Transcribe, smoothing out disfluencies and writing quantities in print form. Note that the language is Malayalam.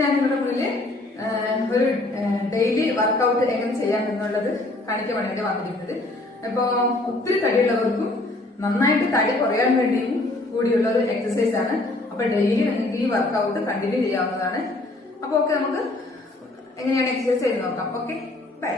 ഞാൻ നിങ്ങളുടെ മുന്നിൽ ഒരു ഡെയിലി വർക്കൗട്ട് എങ്ങനെ ചെയ്യാം എന്നുള്ളത് കാണിക്കാൻ വേണ്ടിയിട്ട് വന്നിരിക്കുന്നത്. ഇപ്പൊ ഒത്തിരി തടിയുള്ളവർക്കും നന്നായിട്ട് തടി കുറയാൻ വേണ്ടിയും കൂടിയുള്ള ഒരു എക്സസൈസ് ആണ്. അപ്പൊ ഡെയിലി നിങ്ങൾക്ക് ഈ വർക്കൗട്ട് കണ്ടിന്യൂ ചെയ്യാവുന്നതാണ്. അപ്പൊ ഓക്കെ, നമുക്ക് എങ്ങനെയാണ് എക്സസൈസ് ചെയ്ത് നോക്കാം. Okay, by.